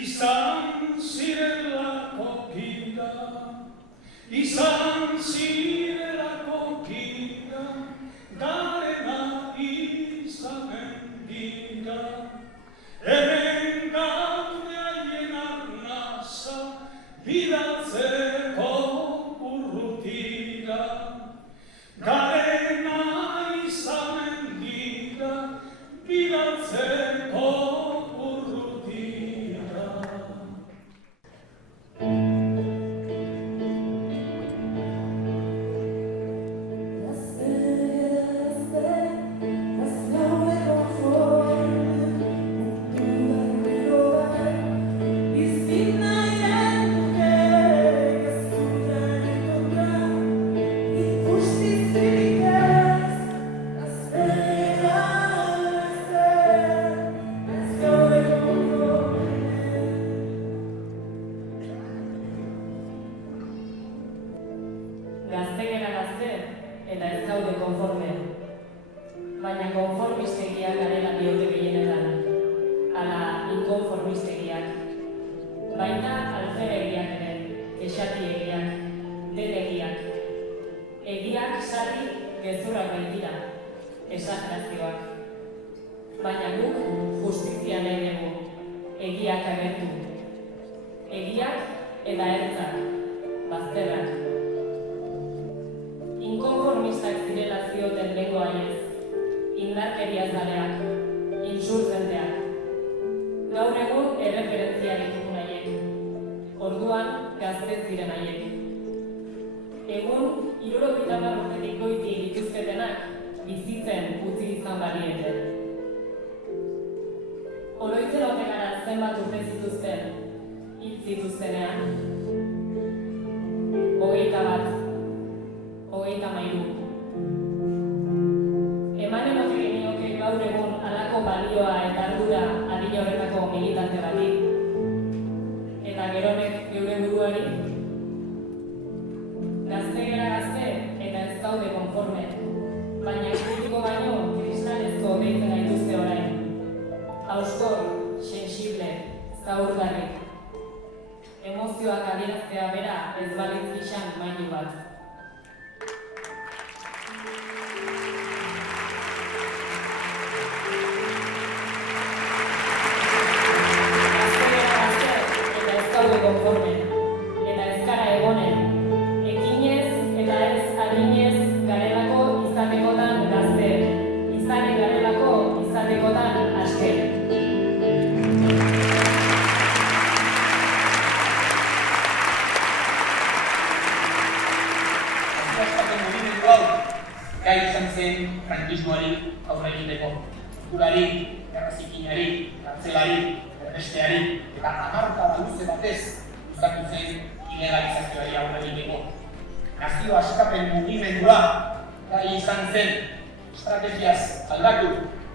izan zirelako kida, izan zirelako kida, garena izanen dira, hemen gaude haien arnaza, bidaltzeko urrutira, garena izanen dira, bidaltzeko gaztegera gazte eta ez gaude konforme, baina konformistegiak garela diote gehienetan, ala inkonformistegiak, baita alferegiak ere, kexatiegiak, denegiak, egiak sarri gezurrak baitira, esagrazioak, baina guk justizia nahi dugu, egiak agertu, egiak eta ertzak, bazterrak. Inkonformistak zirela zioten lengo haiez, indarkeriaz galeak, insurgenteak. Gaur egun erreferentziarik dugun haiek, orduan gazte ziren haiek. Egun, 70 urtetik goiti dituzketenak bizitzen utzi izan baliete. Oroitzen ote gara zenbat urte zituzten, hitz zituztenean. 21. 33. Emanen ote genioke gaur egun halako balioa eta ardura adin horretako militante bati. Eta geronek geure buruari. Gaztegera gazte eta ez gaude konforme, baina kritiko baino kristalezko deitzen gaituzte orain. Hauskor, sensible, zaurgarri. Emozioak adieraztea bera ez balitz gizan mainu bat. Konforme, eta ez gara egonen, ekinez eta ez adinez garelako izatekotan gazte, izanen garelako izatekotan aske. Azkaskapen mugimendu hau, gai izan zen frankismoari aurre egiteko, kulturari, errazikinari, kartzelari, erbesteari, eta hamarkada luze batez luzatu zen ilegalizazioari aurre egiteko. Nazio askapen mugimendua gai izan zen estrategiaz aldatu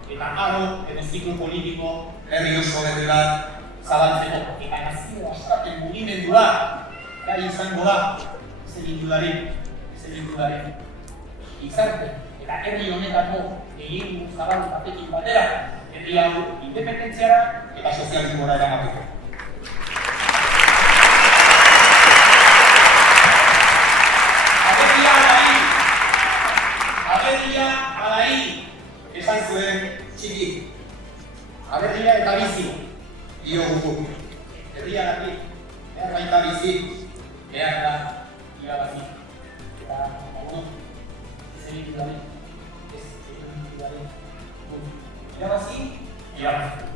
eta aro edo ziklo politiko herri oso berri bat zabaltzeko. Eta nazio askapen mugimendua gai izango da ez egin dudaren gizarte eta herri honetako gehiengo zabal batekin batera herri hau independentziara eta sozialismora eramateko. Aberria alahi esan zuen txiki. Aberria eta bizi dio guk. Herriagatik behar baita bizi, behar da irabazi. Eta ez egin dudaren. Irabazi, irabazi.